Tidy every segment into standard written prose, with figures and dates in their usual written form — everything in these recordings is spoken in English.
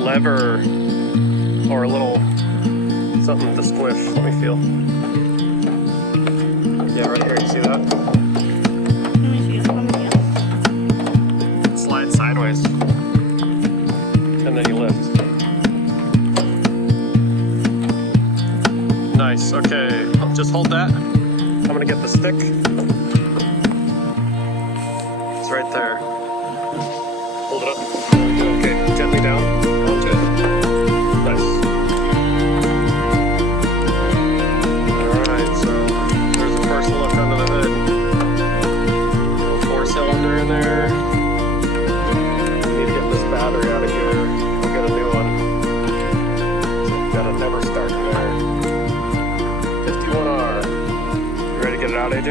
lever or a little something to squish. Let me feel. Yeah, right here. You see that? Slide sideways, and then you lift. Nice. Okay, just hold that. I'm gonna get the stick. It's right there. Hold it up. Okay, gently down. Onto it. Nice. Alright, so there's a first look under the hood. Little 4-cylinder in there. Need to get this battery out of here. We'll get a new one. So you've got a never start in there. 51R. You ready to get it out, AJ?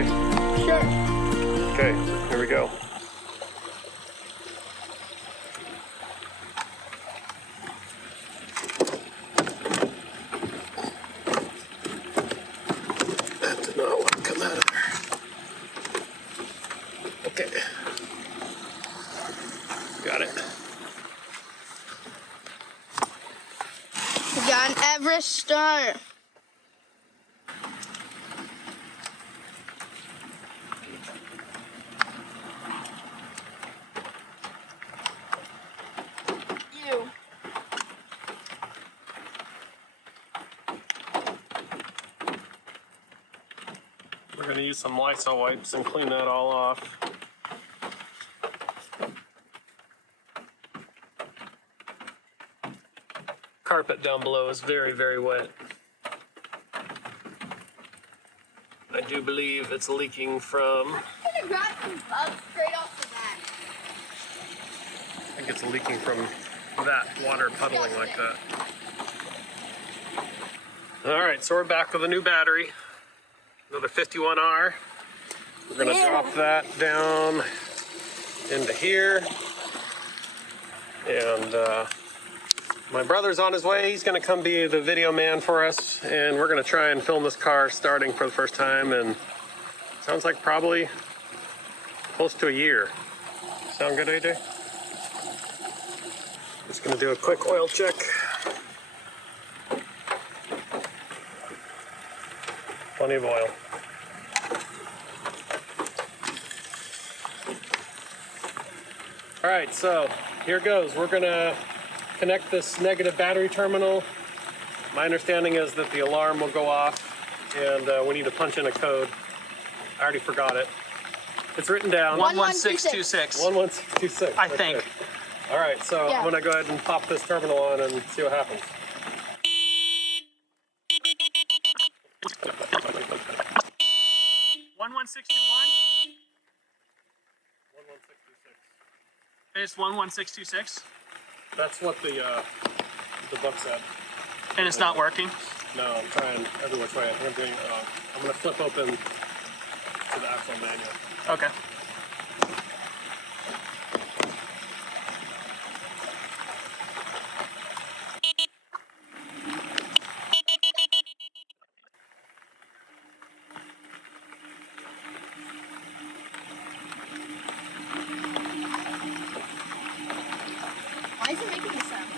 Sure. Okay, here we go. That did not want to come out of there. Okay. Got it. We got an Everest start. We're going to use some Lysol wipes and clean that all off. Carpet down below is very, very wet. I do believe it's leaking from... I'm gonna grab some bugs straight off the bat. I think it's leaking from that water puddling like that. Alright, so we're back with a new battery. Another 51R. We're gonna drop that down into here. And my brother's on his way. He's gonna come be the video man for us. And we're gonna try and film this car starting for the first time. And sounds like probably close to a year. Sound good, AJ? Just gonna do a quick oil check. Plenty of oil. All right, so here goes. We're gonna connect this negative battery terminal. My understanding is that the alarm will go off and we need to punch in a code. I already forgot it. It's written down. 11626. 11626. I think. Okay. All right, so Yeah. I'm gonna go ahead and pop this terminal on and see what happens. 11621. 11626. It's 11626. That's what the book said. And it's not working. No, I'm trying every which way. I think I'm doing. I'm gonna flip open to the actual manual. Okay. Why is it making this sound?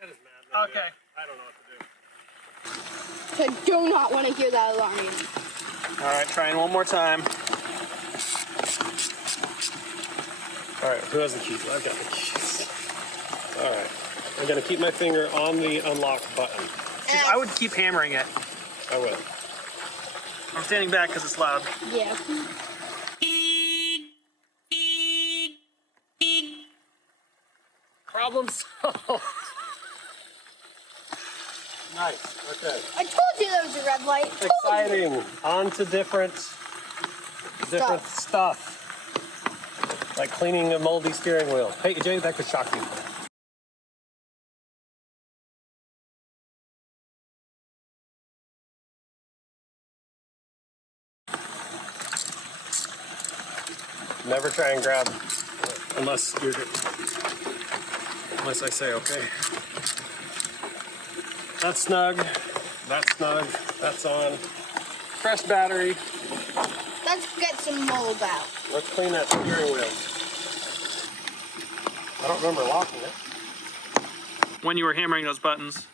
That is mad. Okay. I don't know what to do. So I do not want to hear that alarm. All right, trying one more time. All right, who has the keys? I've got the keys. All right, I'm gonna keep my finger on the unlock button. I would keep hammering it. I will. I'm standing back because it's loud. Yeah. Problem solved. Nice. Okay. I told you there was a red light. Told you. Exciting. On to different stuff. Like cleaning a moldy steering wheel. Hey, Jay, that could shock you. Never try and grab unless I say okay. That's snug. That's snug. That's on. Fresh battery. Let's get some mold out. Let's clean that steering wheel. I don't remember locking it. When you were hammering those buttons.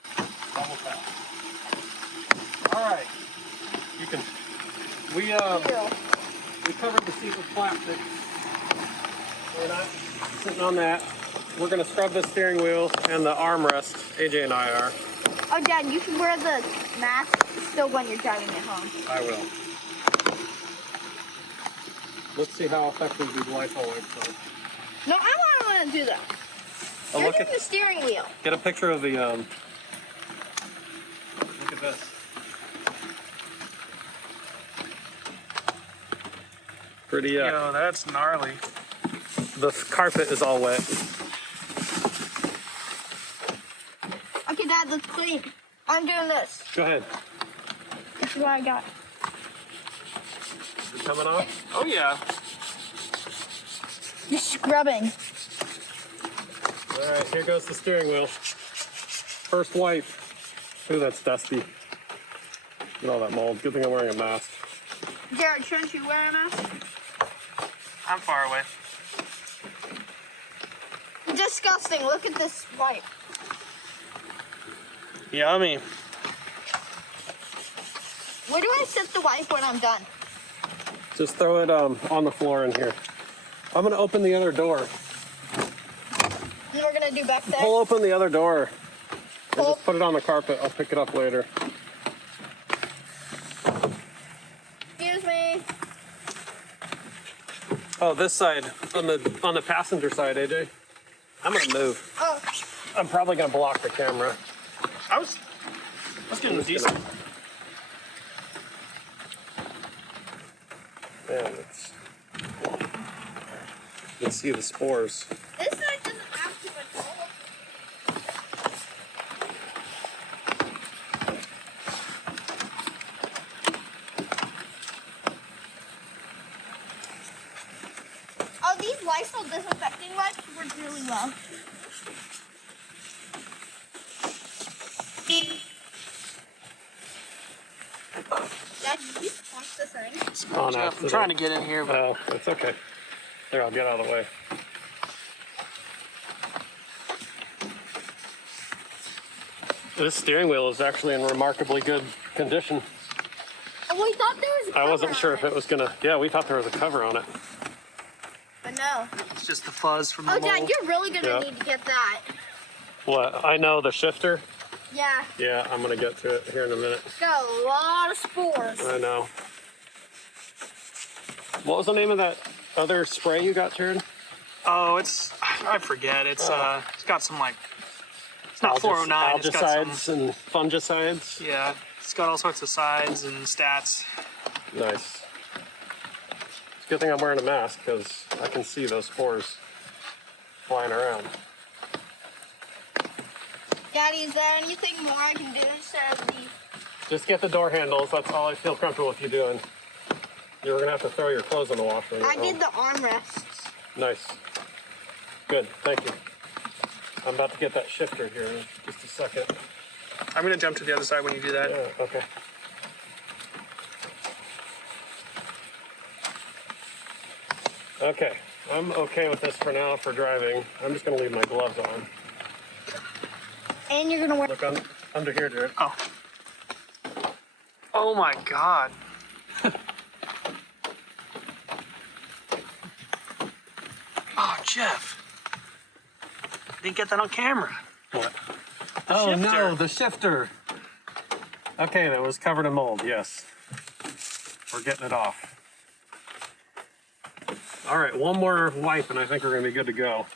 Double tap. All right. You can. We covered the seat with plastic. We're not sitting on that. We're gonna scrub the steering wheel and the armrest. AJ and I are. Oh, Dad, you should wear the mask still when you're driving it home. I will. Let's see how effective these Lysol wipes are. No, I don't want to do that. Oh, You're look doing at the steering wheel. Get a picture of the look at this. Pretty Yo, that's gnarly. the carpet is all wet. Okay, Dad, let's clean. I'm doing this. Go ahead. This is what I got. Is it coming off? Oh yeah. You're scrubbing. All right, here goes the steering wheel. First wipe. Ooh, that's dusty. Look at all that mold. Good thing I'm wearing a mask. Jared, shouldn't you wear a mask? I'm far away. Disgusting. Look at this wipe. Yummy. Where do I sit the wipe when I'm done? Just throw it on the floor in here. I'm gonna open the other door. And we're gonna do back there. Pull open the other door. And Pull. just put it on the carpet. I'll pick it up later. Excuse me. Oh, this side on the passenger side, AJ. I'm gonna move. Oh, I'm probably gonna block the camera. I was getting decent. Man, it's. You can see the spores. this side doesn't have too much mold. Oh, these Lysol disinfecting wipes work really well. Dad, did you punch the thing? On Jeff, I'm accident. trying to get in here, but Oh, it's okay. There, I'll get out of the way. This steering wheel is actually in remarkably good condition. Oh, we thought there was a I wasn't cover sure on if it was gonna. Yeah, we thought there was a cover on it. But no. it's just the fuzz from the Oh, Dad, mold. you're really gonna Yeah. need to get that. What? I know the shifter. Yeah, Yeah, I'm gonna get to it here in a minute. it's got a lot of spores. I know. What was the name of that other spray you got, Jared? Oh, I forget. It's got some like, it's not 409. It's got Algicides some, and fungicides. yeah, it's got all sorts of sides and stats. Nice. It's a good thing I'm wearing a mask because I can see those spores flying around. Daddy, is there anything more I can do instead of the... Just get the door handles. That's all I feel comfortable with you doing. You were gonna have to throw your clothes in the washer. when you I get did home. the armrests. Nice. Good. Thank you. I'm about to get that shifter here in just a second. I'm gonna jump to the other side when you do that. Yeah. Okay. Okay. I'm okay with this for now for driving. I'm just gonna leave my gloves on. And you're gonna wear... Look under here, Jared. Oh. Oh my God. Oh, Jeff. Didn't get that on camera. What? Oh no, shifter. the shifter. Okay, that was covered in mold. Yes. We're getting it off. All right, one more wipe, and I think we're gonna be good to go.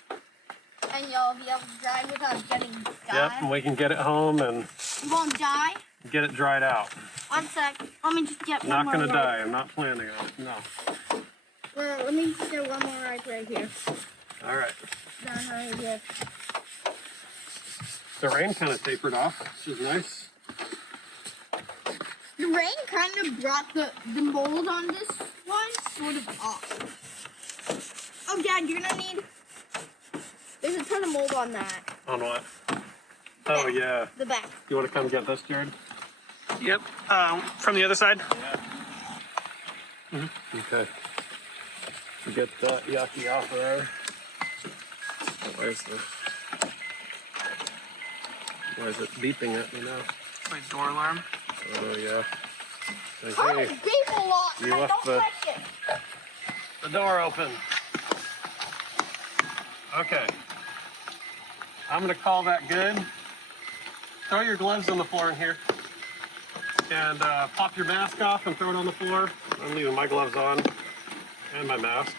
And you'll be able to drive without getting Yep, dye. and we can get it home and You won't die? get it dried out. 1 sec. Let me just get Not one more gonna wipe. die. I'm not planning on it. No. Well, let me just get one more wipe right here. All right. Down right here. The rain kind of tapered off, which is nice. The rain kind of brought the mold on this one sort of off. Oh, Dad, you're gonna need... There's a ton of mold on that. On what? Oh yeah. The back. You want to come get this, Jared? Yep. From the other side. Okay. to get that yucky off of there. Why is it beeping at me now? My door alarm. Oh yeah. Like, Oh, hey, beep a lot. you I left don't the- like it. the door open. Okay. I'm gonna call that good. Throw your gloves on the floor in here. And pop your mask off and throw it on the floor. I'm leaving my gloves on and my mask.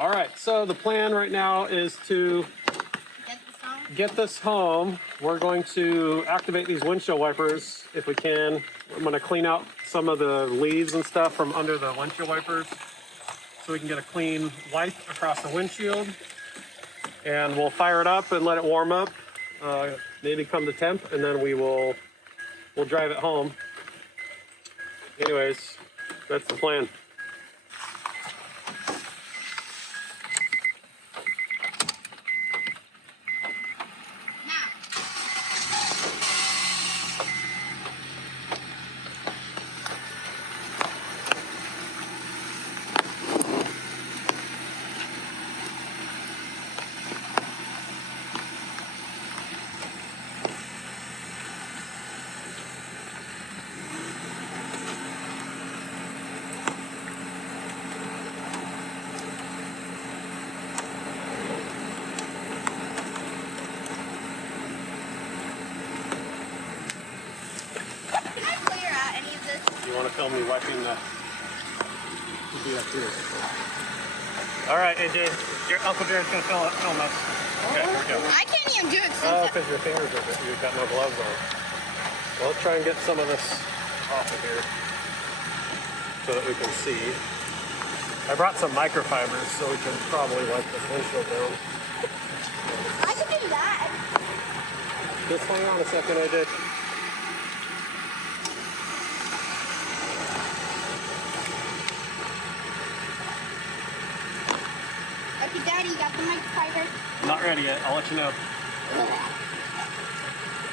All right, so the plan right now is to get this home. We're going to activate these windshield wipers if we can. I'm going to clean out some of the leaves and stuff from under the windshield wipers so we can get a clean wipe across the windshield. And we'll fire it up and let it warm up. Maybe come to temp, and then we'll drive it home. Anyways, that's the plan. You want to film me wiping the... Be up here. All right, AJ, your Uncle Jared's going to film us. Okay, here we go. I can't even do it. Oh, because your fingers are... You've got no gloves on. Well, let's try and get some of this off of here so that we can see. I brought some microfibers so we can probably wipe the windshield down. I can do that. Just hang on a second, AJ. Okay, Daddy, you got the microfiber? Not ready yet. I'll let you know.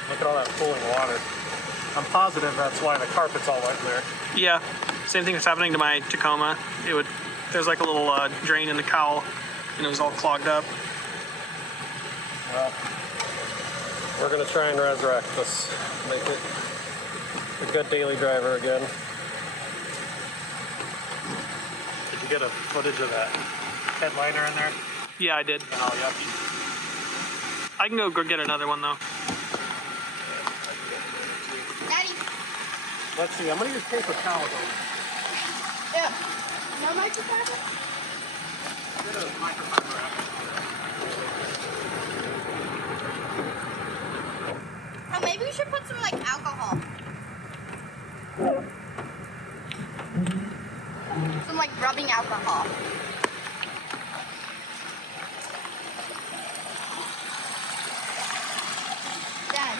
Look at all that pooling water. I'm positive that's why the carpet's all wet in there. Yeah, same thing was happening to my Tacoma. There's like a little drain in the cowl, and it was all clogged up. Well, we're gonna try and resurrect this, make it a good daily driver again. Did you get a footage of that headliner in there? Yeah, I did. Oh, yucky. I can go get another one though. Daddy. Let's see, I'm gonna use paper towels on it. Yeah. No microfiber? Get a microfiber wrap. Oh, maybe we should put some like alcohol. Some like rubbing alcohol. Dad,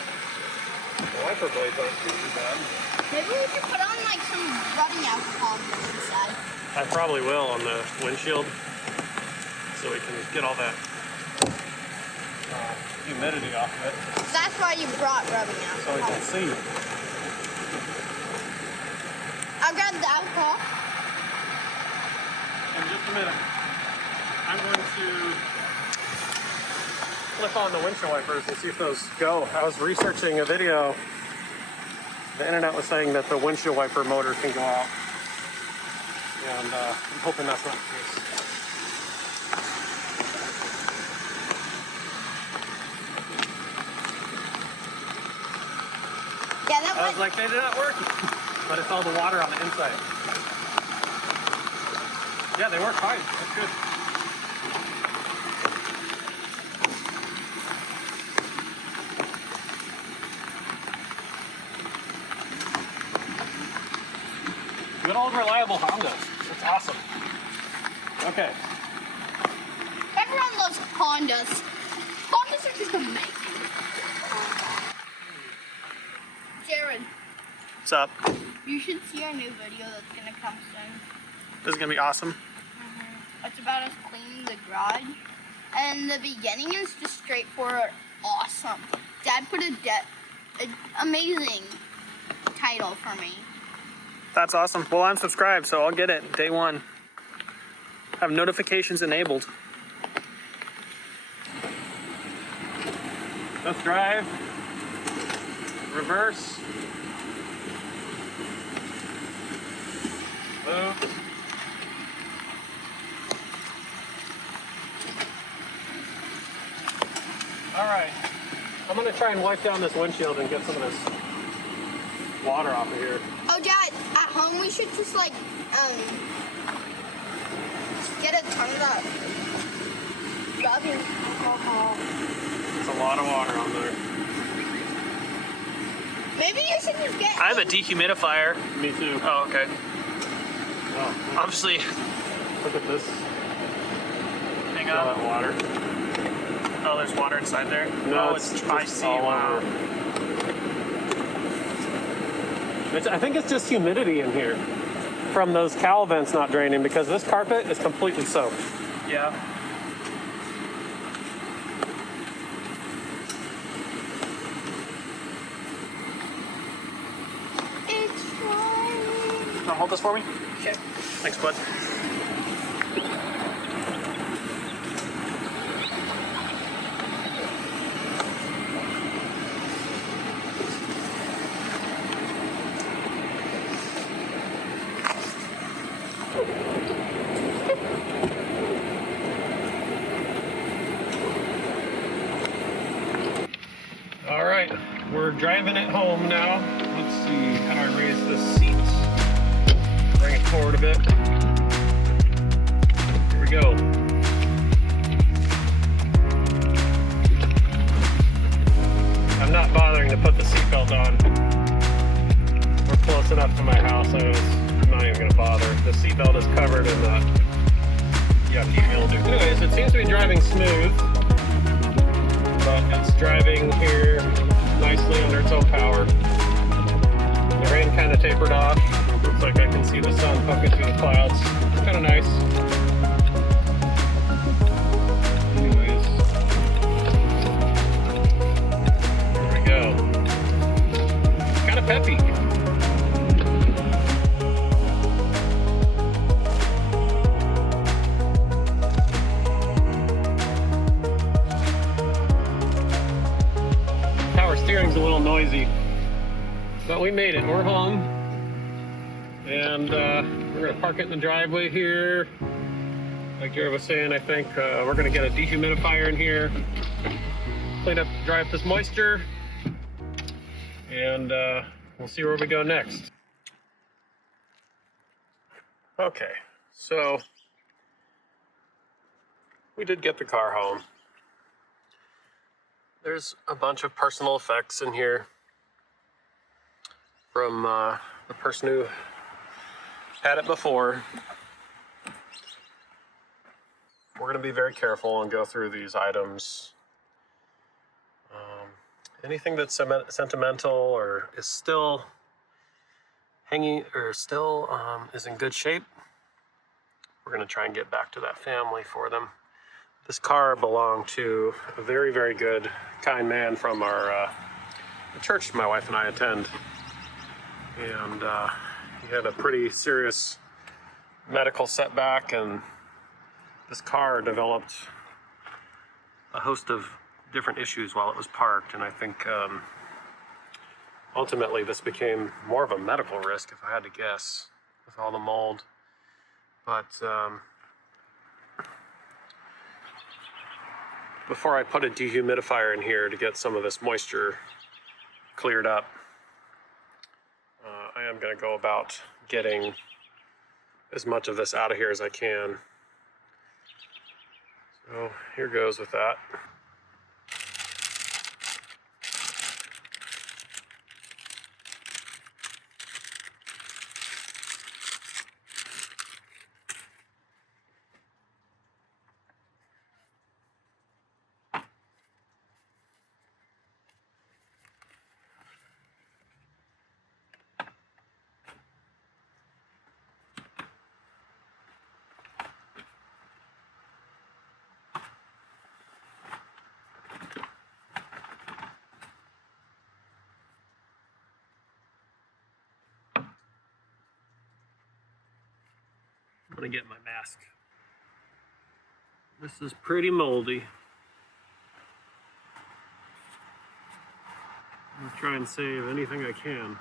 The wiper blades aren't too bad. maybe we should put on like some rubbing alcohol on this inside. I probably will on the windshield so we can get all that humidity off of it That's why you brought rubbing so we alcohol. can see. I'll grab the alcohol. In just a minute, I'm going to flip on the windshield wipers and see if those go. I was researching a video. The internet was saying that the windshield wiper motor can go out. And I'm hoping that's not the case. Yeah, that I was like, they did not work. But it's all the water on the inside. Yeah, they work fine. That's good. Good old reliable Honda. That's awesome. Okay. Everyone loves Hondas. Hondas are just amazing. Jared, What's up? you should see our new video that's gonna come soon. This is gonna be awesome. It's about us cleaning the garage. And the beginning is just straightforward, awesome. Dad put an amazing title for me. That's awesome. Well, I'm subscribed, so I'll get it day one. have notifications enabled. Let's drive. Reverse. Move. All right. I'm gonna try and wipe down this windshield and get some of this water off of here. Oh, Dad, at home we should just like get a ton of that rubbing alcohol. There's a lot of water on there. Maybe you should just get. I have a dehumidifier. Me too. Oh, okay. Oh, Obviously, look at this. hang All on. that water. Oh, there's water inside there. No, Oh, it's I just see. all Wow. over. I think it's just humidity in here from those cowl vents not draining because this carpet is completely soaked. Yeah. It's fine. Hold this for me. Sure. Thanks, bud. All right, we're driving it home now. Let's see, how do I raise this seat? Bring it forward a bit. Here we go. I'm not bothering to put the seatbelt on. We're close enough to my house, I'm not even gonna bother. The seatbelt is covered in the yucky mildew. Anyways, it seems to be driving smooth. But it's driving here nicely under its own power. The rain kind of tapered off. Looks like I can see the sun poking through the clouds. It's kind of nice. Anyways, here we go. Kind of peppy. Steering's a little noisy, but we made it. We're home, and we're gonna park it in the driveway here. Like Jared was saying, I think we're gonna get a dehumidifier in here, clean up, dry up this moisture, and we'll see where we go next. Okay, so we did get the car home. There's a bunch of personal effects in here from the person who had it before. We're going to be very careful and go through these items. Anything that's sentimental or is still hanging or still is in good shape, we're going to try and get back to that family for them. This car belonged to a very, very good, kind man from our the church my wife and I attend. And he had a pretty serious medical setback, and this car developed a host of different issues while it was parked. And I think ultimately this became more of a medical risk, if I had to guess, with all the mold. But before I put a dehumidifier in here to get some of this moisture cleared up, I am going to go about getting as much of this out of here as I can. So here goes with that. I'm gonna get my mask This is pretty moldy. I'm gonna try and save anything I can.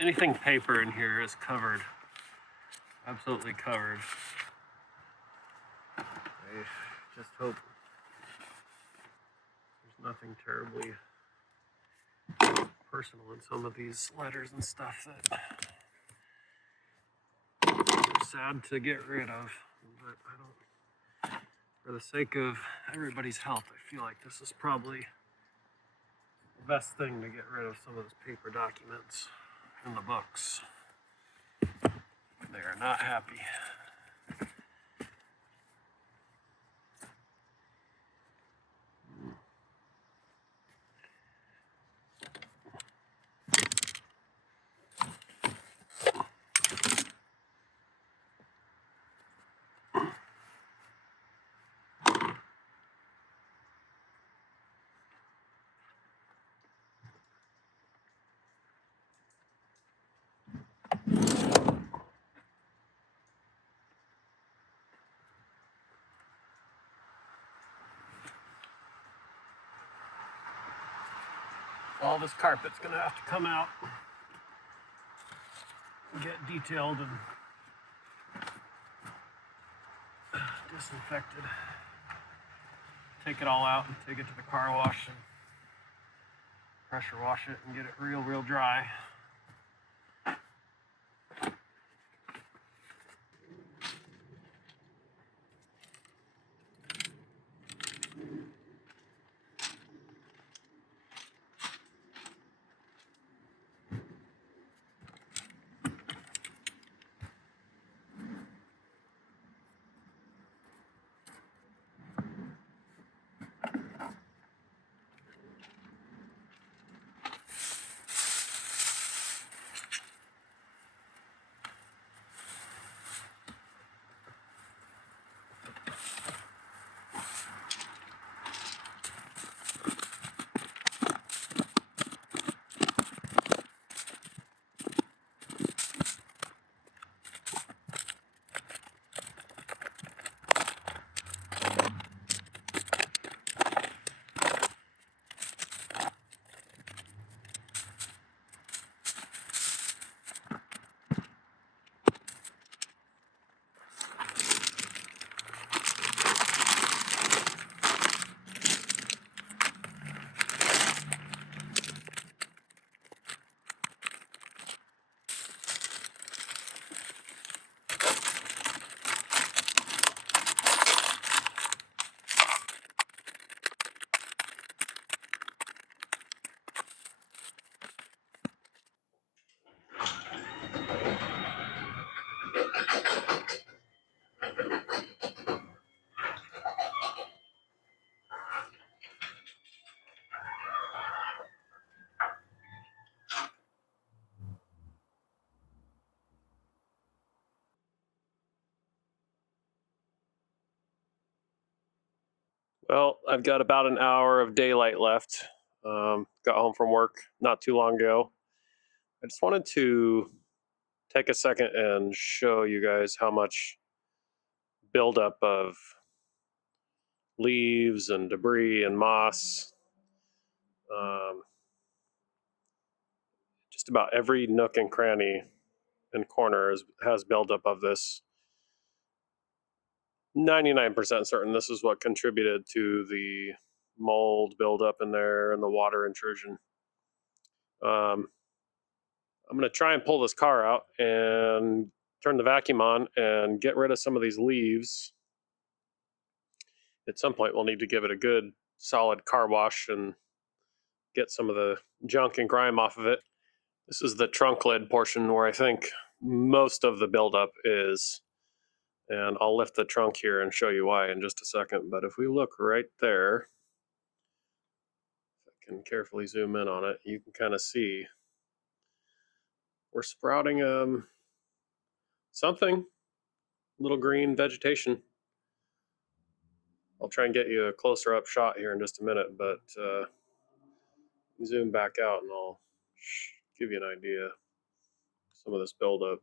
Anything paper in here is covered. Absolutely covered. I just hope there's nothing terribly personal in some of these letters and stuff that are sad to get rid of. But I don't, for the sake of everybody's health, I feel like this is probably the best thing to get rid of some of those paper documents in the books. They are not happy. All this carpet's gonna have to come out and get detailed and disinfected. Take it all out and take it to the car wash and pressure wash it and get it real dry. Well, I've got about an hour of daylight left. Got home from work not too long ago. I just wanted to take a second and show you guys how much buildup of leaves and debris and moss. Just about every nook and cranny and corner has buildup of this. 99% certain this is what contributed to the mold buildup in there and the water intrusion. I'm going to try and pull this car out and turn the vacuum on and get rid of some of these leaves At some point, we'll need to give it a good solid car wash and get some of the junk and grime off of it. This is the trunk lid portion where I think most of the buildup is. And I'll lift the trunk here and show you why in just a second. But if we look right there, if I can carefully zoom in on it, you can kind of see we're sprouting something, little green vegetation. I'll try and get you a closer up shot here in just a minute, but zoom back out and I'll give you an idea of some of this buildup.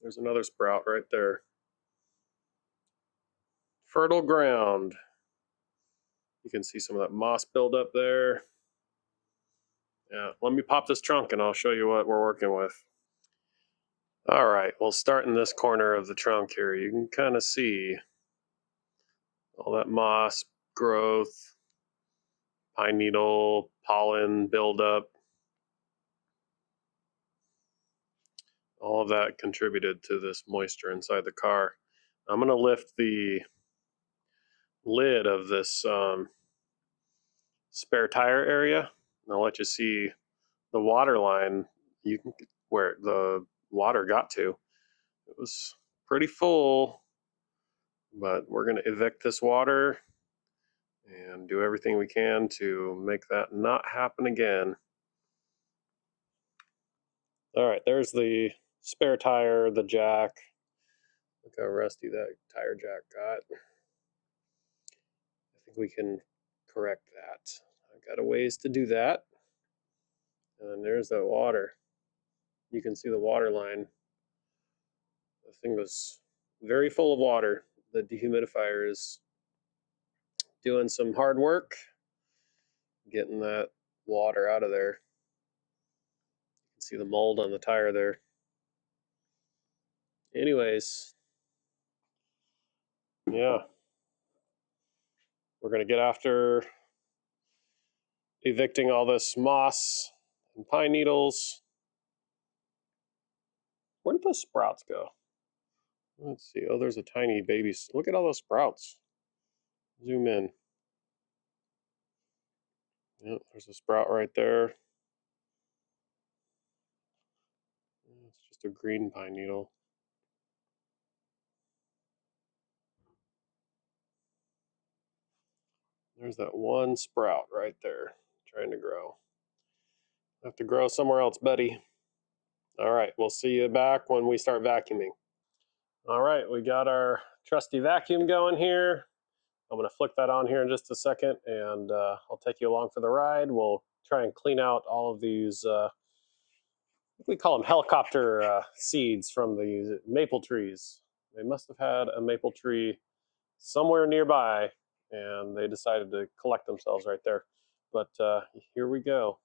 There's another sprout right there. Fertile ground. You can see some of that moss buildup there. Yeah, let me pop this trunk and I'll show you what we're working with. All right, we'll start in this corner of the trunk here. You can kind of see all that moss growth, pine needle, pollen buildup. All of that contributed to this moisture inside the car. I'm going to lift the lid of this spare tire area, and I'll let you see the water line. You can where the water got to. It was pretty full, but we're going to evict this water and do everything we can to make that not happen again. All right, there's the spare tire, the jack. Look how rusty that tire jack got. I think we can correct that. I've got a ways to do that. And there's that water. You can see the water line. The thing was very full of water. The dehumidifier is doing some hard work getting that water out of there. You can see the mold on the tire there. Anyways, yeah, we're going to get after evicting all this moss and pine needles. Where did those sprouts go? Let's see. Oh, there's a tiny baby. Look at all those sprouts. Zoom in. Yep, there's a sprout right there. It's just a green pine needle. There's that one sprout right there trying to grow. Have to grow somewhere else, buddy. All right, we'll see you back when we start vacuuming. All right, we got our trusty vacuum going here. I'm going to flick that on here in just a second, and I'll take you along for the ride. We'll try and clean out all of these, we call them helicopter seeds from the maple trees. They must have had a maple tree somewhere nearby, and they decided to collect themselves right there. But here we go.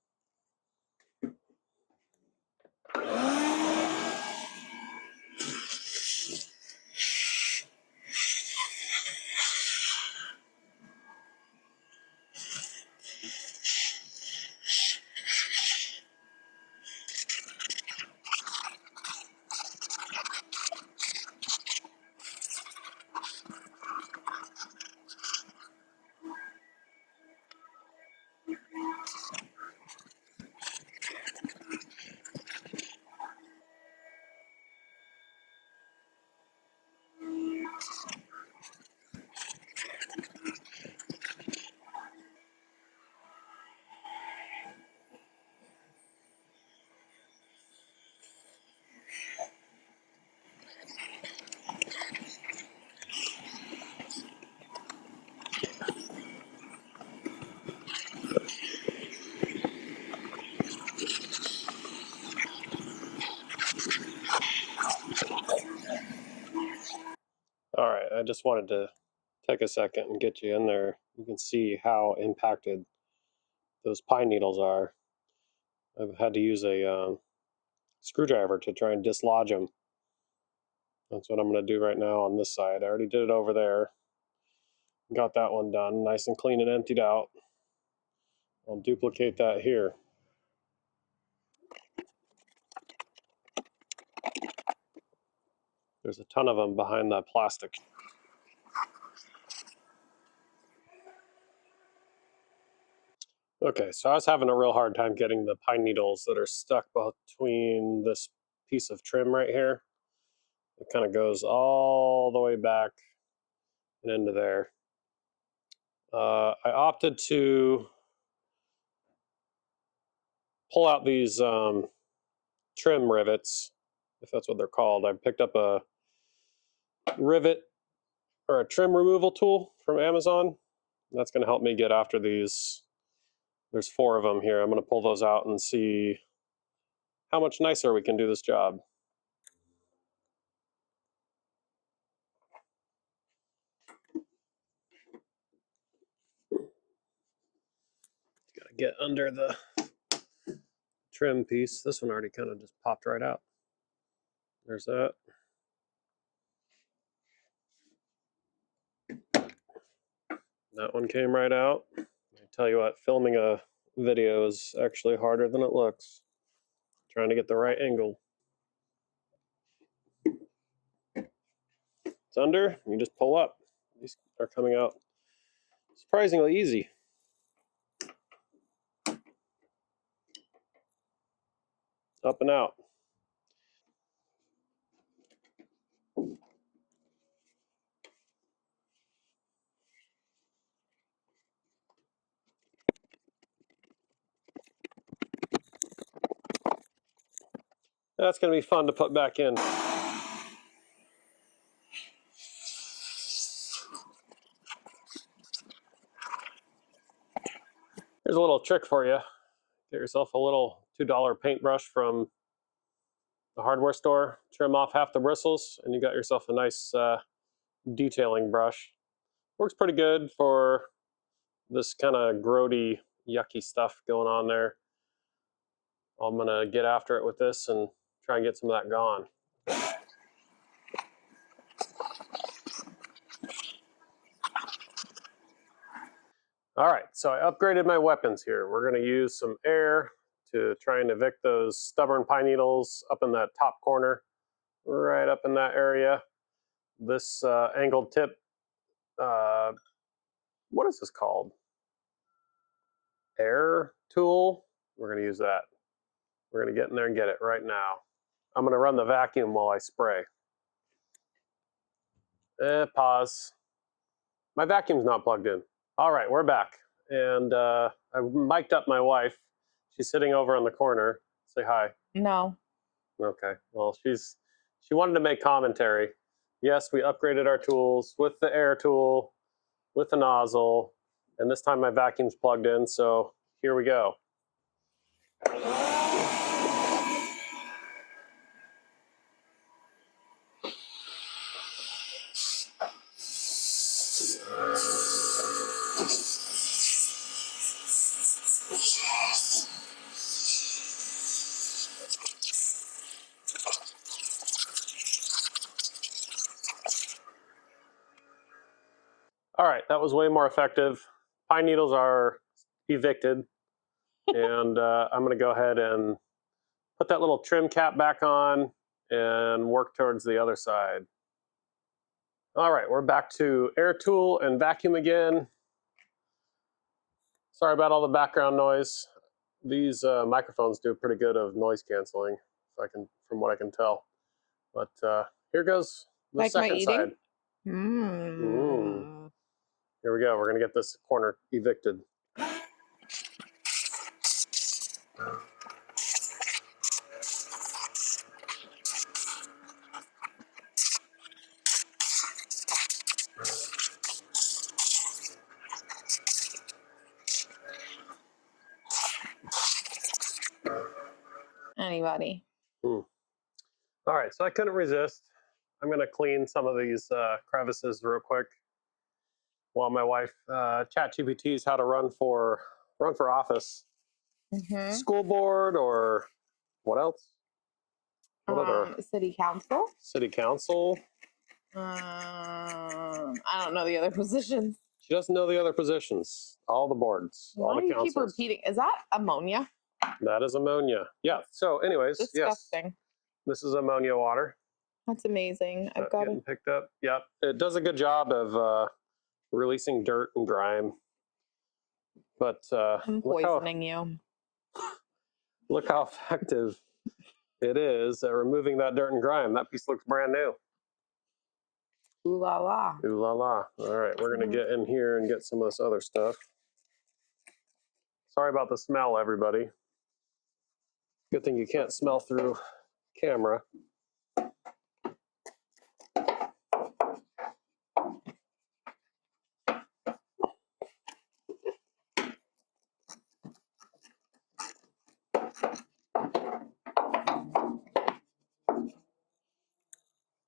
All right, I just wanted to take a second and get you in there. You can see how impacted those pine needles are. I've had to use a screwdriver to try and dislodge them. That's what I'm going to do right now on this side. I already did it over there. Got that one done, nice and clean and emptied out. I'll duplicate that here. There's a ton of them behind that plastic. Okay, so I was having a real hard time getting the pine needles that are stuck between this piece of trim right here. It kind of goes all the way back and into there. I opted to pull out these trim rivets, if that's what they're called. I picked up a rivet or a trim removal tool from Amazon. That's going to help me get after these. There's 4 of them here. I'm going to pull those out and see how much nicer we can do this job. Gotta get under the trim piece. This one already kind of just popped right out. There's that. That one came right out. I tell you what, filming a video is actually harder than it looks. Trying to get the right angle. It's under, you just pull up. These are coming out surprisingly easy. Up and out. That's going to be fun to put back in. Here's a little trick for you. Get yourself a little $2 paintbrush from the hardware store. Trim off half the bristles, and you got yourself a nice detailing brush. Works pretty good for this kind of grody, yucky stuff going on there. I'm going to get after it with this and try and get some of that gone. All right, so I upgraded my weapons here. We're going to use some air to try and evict those stubborn pine needles up in that top corner, right up in that area. This angled tip, what is this called? Air tool. We're going to use that. We're going to get in there and get it right now. I'm going to run the vacuum while I spray. Pause. My vacuum's not plugged in. All right, we're back. And I mic'd up my wife. She's sitting over in the corner. Say hi. No. Okay. Well, she wanted to make commentary. Yes, we upgraded our tools with the air tool, with the nozzle, and this time my vacuum's plugged in, so here we go. All right, that was way more effective. Pine needles are evicted, and I'm going to go ahead and put that little trim cap back on and work towards the other side. All right, we're back to air tool and vacuum again. Sorry about all the background noise. These microphones do pretty good of noise canceling, from what I can tell. But here goes the Like my second eating? side. Here we go. We're gonna get this corner evicted. Anybody. All right, so I couldn't resist. I'm gonna clean some of these crevices real quick while my wife chat GPTs how to run for office, school board, or what else? What other? City council. City council. I don't know the other positions. She doesn't know the other positions. All the boards, all Why the do you councils. keep repeating? Is that ammonia? That is ammonia. Yeah. So, anyways, Disgusting. yes, this is ammonia water. That's amazing. I've Not got getting it. picked up. Yep, it does a good job of releasing dirt and grime. But I'm poisoning you. look how effective it is at removing that dirt and grime. That piece looks brand new. Ooh la la. Ooh la la. All right, we're gonna get in here and get some of this other stuff. Sorry about the smell, everybody. Good thing you can't smell through camera.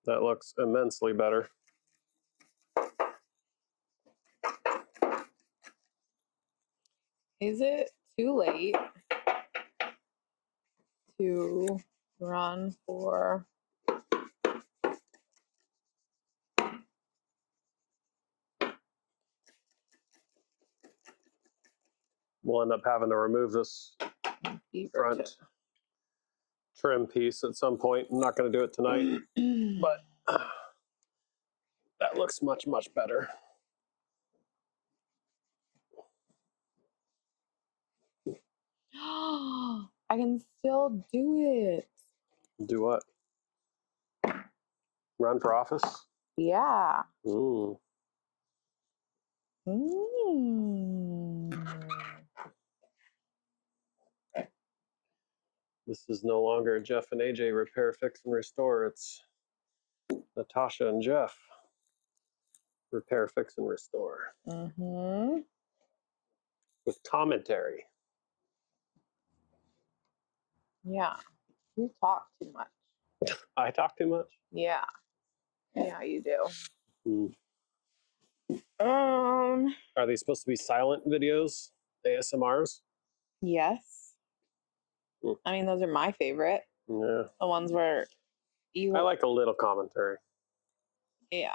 That looks immensely better. Is it too late to run for? We'll end up having to remove this front trim piece at some point. I'm not going to do it tonight, but that looks much, much better. I can still do it. Do what? Run for office? Yeah. Ooh. This is no longer Jeff and AJ repair, fix, and restore. It's Natasha and Jeff repair, fix, and restore. With commentary. Yeah. You talk too much. I talk too much? Yeah. Yeah, you do. Hmm. Are they supposed to be silent videos? ASMRs? Yes. I mean, those are my favorite. Yeah. The ones where you. I like a little commentary. Yeah.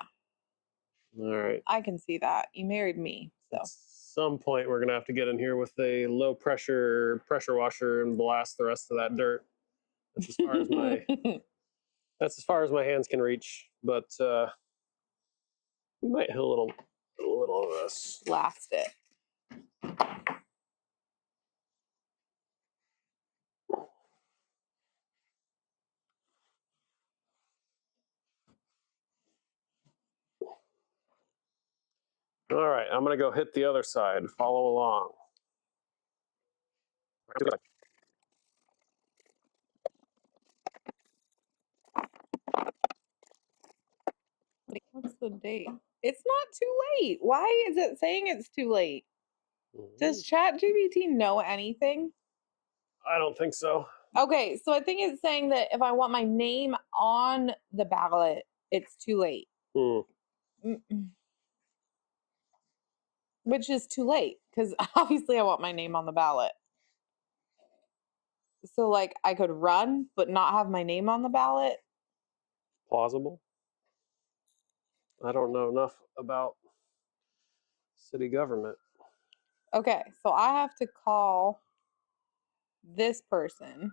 All right. I can see that. You married me, so. At some point, we're gonna have to get in here with a low pressure washer and blast the rest of that dirt. That's as far as my that's as far as my hands can reach. But we might hit a little of this. Blast it. All right, I'm gonna go hit the other side. Follow along. What's the date? It's not too late. Why is it saying it's too late? Does ChatGPT know anything? I don't think so. Okay, so I think it's saying that if I want my name on the ballot, it's too late. Which is too late because obviously I want my name on the ballot. So, like, I could run but not have my name on the ballot. Plausible. I don't know enough about city government. Okay, so I have to call this person.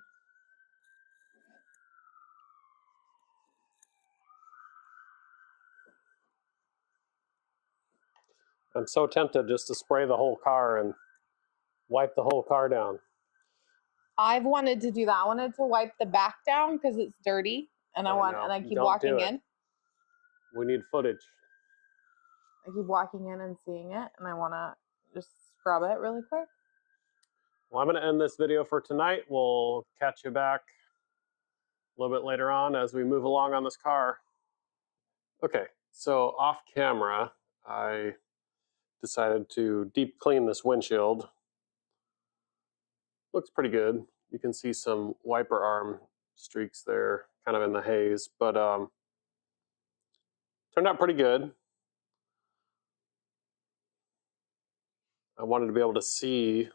I'm so tempted just to spray the whole car and wipe the whole car down. I've wanted to do that. I wanted to wipe the back down because it's dirty, and I keep walking in. We need footage. I keep walking in and seeing it, and I want to just scrub it really quick. Well, I'm going to end this video for tonight. We'll catch you back a little bit later on as we move along on this car. Okay, so off camera, I decided to deep clean this windshield. Looks pretty good. You can see some wiper arm streaks there, kind of in the haze, but turned out pretty good. I wanted to be able to see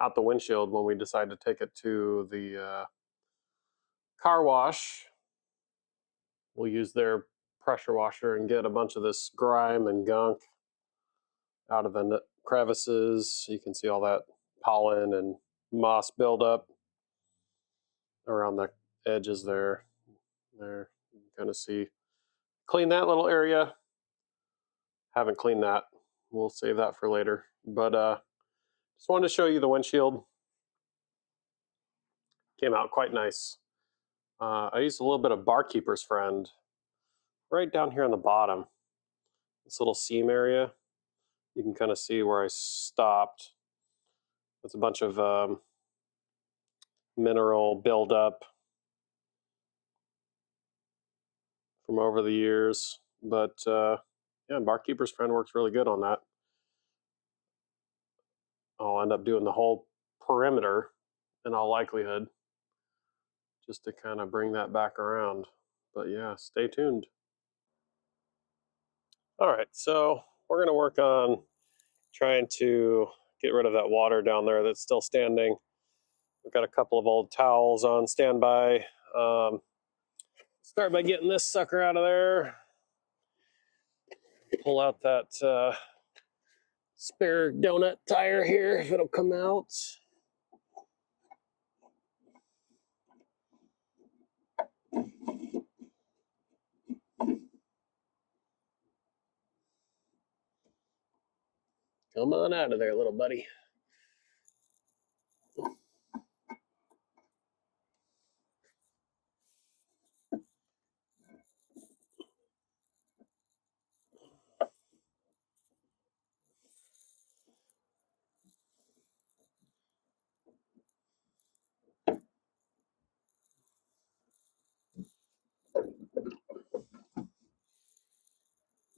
out the windshield when we decide to take it to the car wash. We'll use their pressure washer and get a bunch of this grime and gunk out of the crevices. You can see all that pollen and moss buildup around the edges there. kind of see. Clean that little area. Haven't cleaned that. We'll save that for later. But just wanted to show you the windshield. Came out quite nice. I used a little bit of Barkeeper's Friend right down here on the bottom. This little seam area. You can kind of see where I stopped. It's a bunch of mineral buildup from over the years. But yeah, Barkeeper's Friend works really good on that. I'll end up doing the whole perimeter in all likelihood, just to kind of bring that back around. But yeah, stay tuned. All right, so we're going to work on trying to get rid of that water down there that's still standing. We've got a couple of old towels on standby. Start by getting this sucker out of there. Pull out that spare donut tire here, if it'll come out. Come on out of there, little buddy.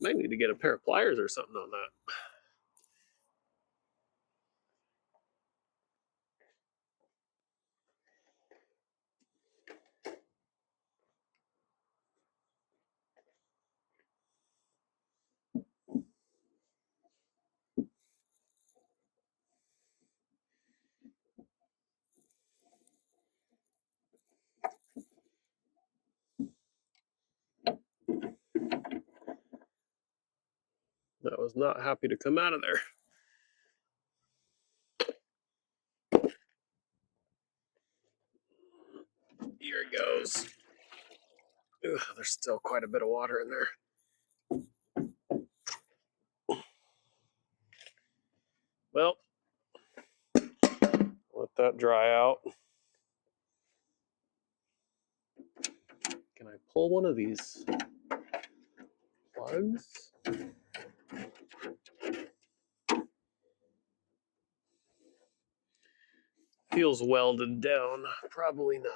Might need to get a pair of pliers or something on that. That was not happy to come out of there. Here it goes. Ugh, there's still quite a bit of water in there. Well, let that dry out. Can I pull one of these plugs? Feels welded down. Probably not.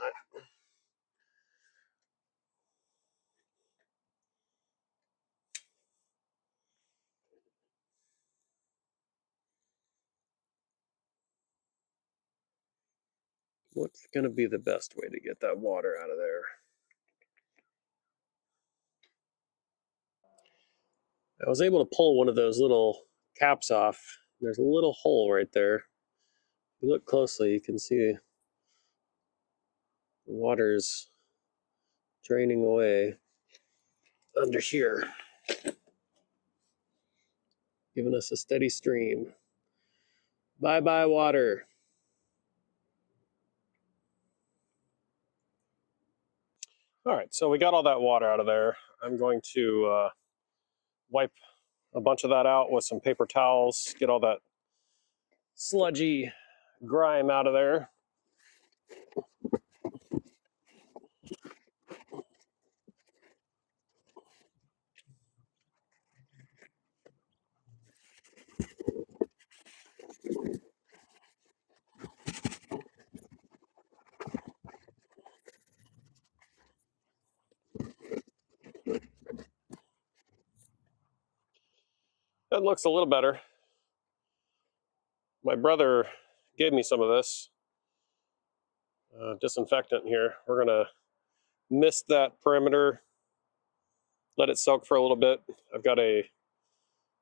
What's going to be the best way to get that water out of there? I was able to pull one of those little caps off. There's a little hole right there. If you look closely, you can see the water's draining away under here, giving us a steady stream. Bye-bye, water. All right, so we got all that water out of there. I'm going to wipe a bunch of that out with some paper towels, get all that sludgy grime out of there. That looks a little better. My brother gave me some of this disinfectant here. We're gonna mist that perimeter, let it soak for a little bit. I've got a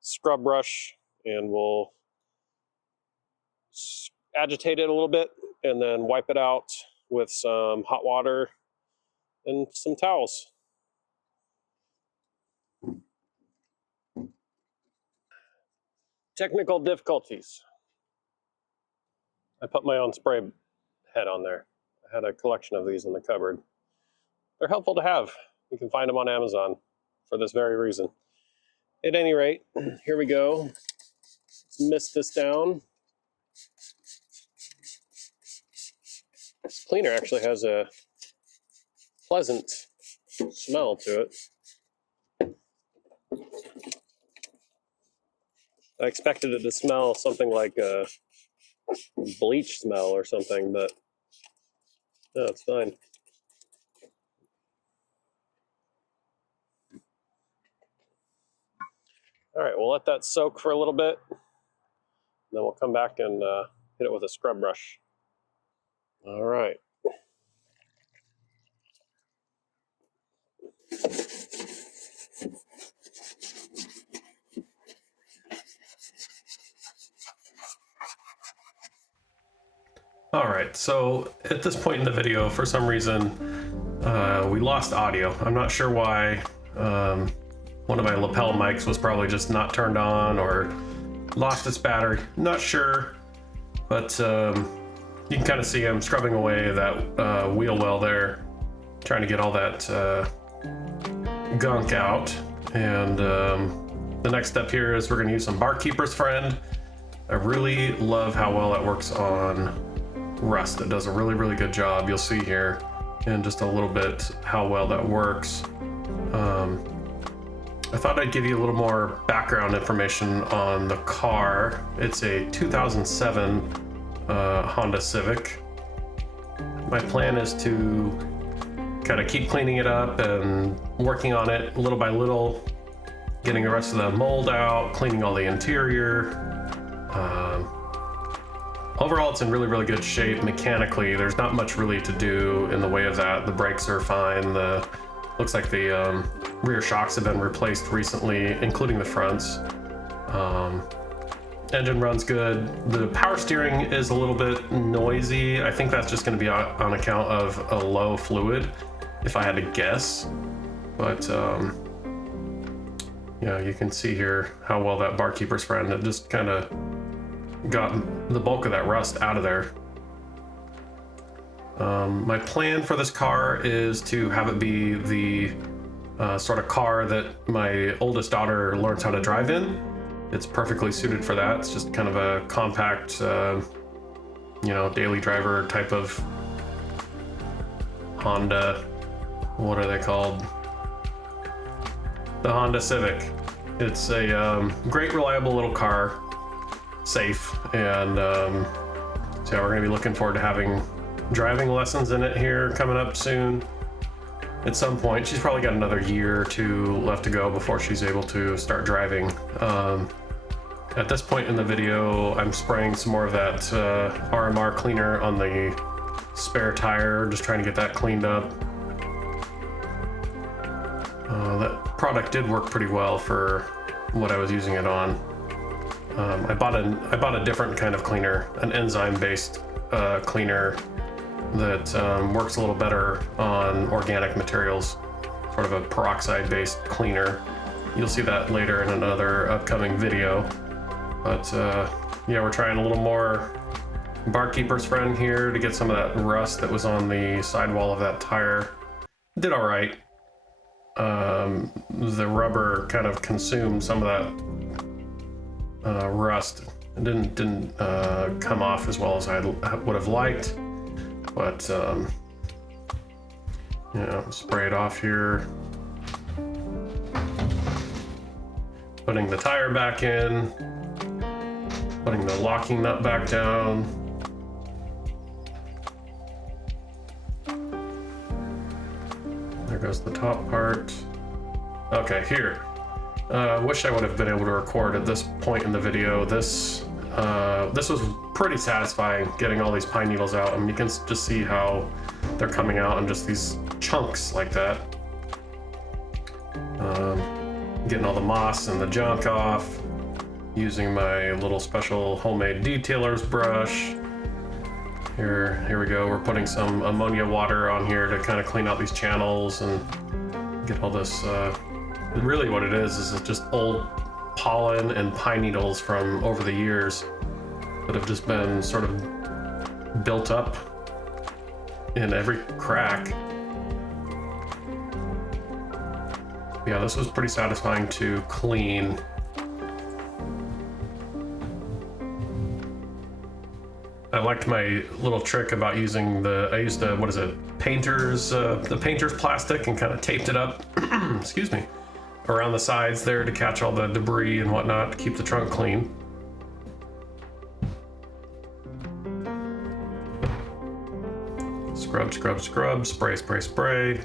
scrub brush and we'll agitate it a little bit and then wipe it out with some hot water and some towels. Technical difficulties. I put my own spray head on there. I had a collection of these in the cupboard. They're helpful to have. You can find them on Amazon for this very reason. At any rate, here we go. Let's mist this down. This cleaner actually has a pleasant smell to it. I expected it to smell something like a bleach smell or something, but no, it's fine. All right, we'll let that soak for a little bit. Then we'll come back and hit it with a scrub brush. All right. All right, so at this point in the video, for some reason, we lost audio. I'm not sure why. One of my lapel mics was probably just not turned on or lost its battery. Not sure, but you can kind of see I'm scrubbing away that wheel well there, trying to get all that gunk out. And the next step here is we're going to use some Barkeeper's Friend. I really love how well that works on rust. It does a really, really good job. You'll see here in just a little bit how well that works. I thought I'd give you a little more background information on the car. It's a 2007 Honda Civic. My plan is to kind of keep cleaning it up and working on it little by little, getting the rest of the mold out, cleaning all the interior. Overall, it's in really, really good shape mechanically. There's not much really to do in the way of that. The brakes are fine. Looks like the rear shocks have been replaced recently, including the fronts. Engine runs good. The power steering is a little bit noisy. I think that's just going to be on account of a low fluid, if I had to guess. But yeah, you can see here how well that Barkeeper's Friend, it just kind of got the bulk of that rust out of there. My plan for this car is to have it be the sort of car that my oldest daughter learns how to drive in. It's perfectly suited for that. It's just kind of a compact, daily driver type of Honda. What are they called? The Honda Civic. It's a great, reliable little car, safe, and so we're going to be looking forward to having driving lessons in it here coming up soon. At some point, she's probably got another year or two left to go before she's able to start driving. At this point in the video, I'm spraying some more of that RMR cleaner on the spare tire, just trying to get that cleaned up. That product did work pretty well for what I was using it on. I bought a different kind of cleaner, an enzyme-based cleaner that works a little better on organic materials, sort of a peroxide-based cleaner. You'll see that later in another upcoming video. But yeah, we're trying a little more Barkeeper's Friend here to get some of that rust that was on the sidewall of that tire. Did all right. The rubber kind of consumed some of that rust. It didn't come off as well as I would have liked, but spray it off here. Putting the tire back in, putting the locking nut back down. There goes the top part. Okay, here. Wish I would have been able to record at this point in the video. This was pretty satisfying, getting all these pine needles out. I mean, you can just see how they're coming out in just these chunks like that. Getting all the moss and the junk off, using my little special homemade detailer's brush. Here we go. We're putting some ammonia water on here to kind of clean out these channels and get all this. Really what it is it's just old pollen and pine needles from over the years that have just been sort of built up in every crack. Yeah, this was pretty satisfying to clean. I liked my little trick about using I used the, what is it, the painter's plastic and kind of taped it up, excuse me, around the sides there to catch all the debris and whatnot to keep the trunk clean. Scrub, scrub, scrub, spray, spray, spray.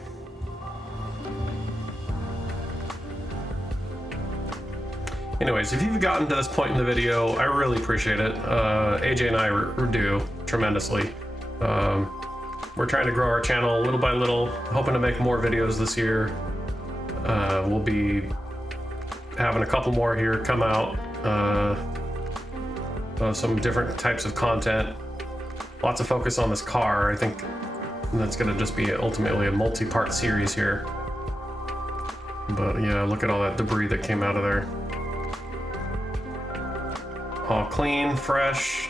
Anyways, if you've gotten to this point in the video, I really appreciate it. AJ and I do tremendously. We're trying to grow our channel little by little, hoping to make more videos this year. We'll be having a couple more here come out. Some different types of content. Lots of focus on this car. I think that's gonna just be ultimately a multi-part series here. But yeah, look at all that debris that came out of there. All clean, fresh.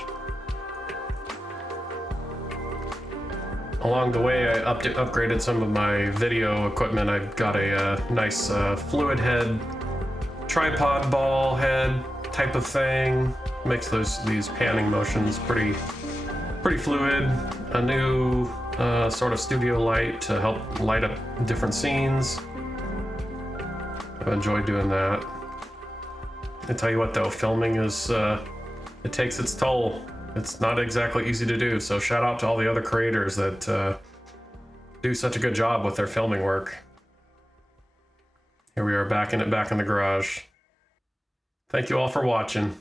Along the way, I upgraded some of my video equipment. I got a nice fluid head, tripod ball head type of thing. Makes these panning motions pretty fluid. A new sort of studio light to help light up different scenes. I've enjoyed doing that. I tell you what though, filming is, it takes its toll. It's not exactly easy to do, so shout out to all the other creators that do such a good job with their filming work. Here we are back in the garage. Thank you all for watching.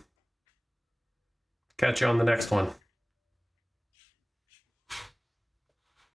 Catch you on the next one.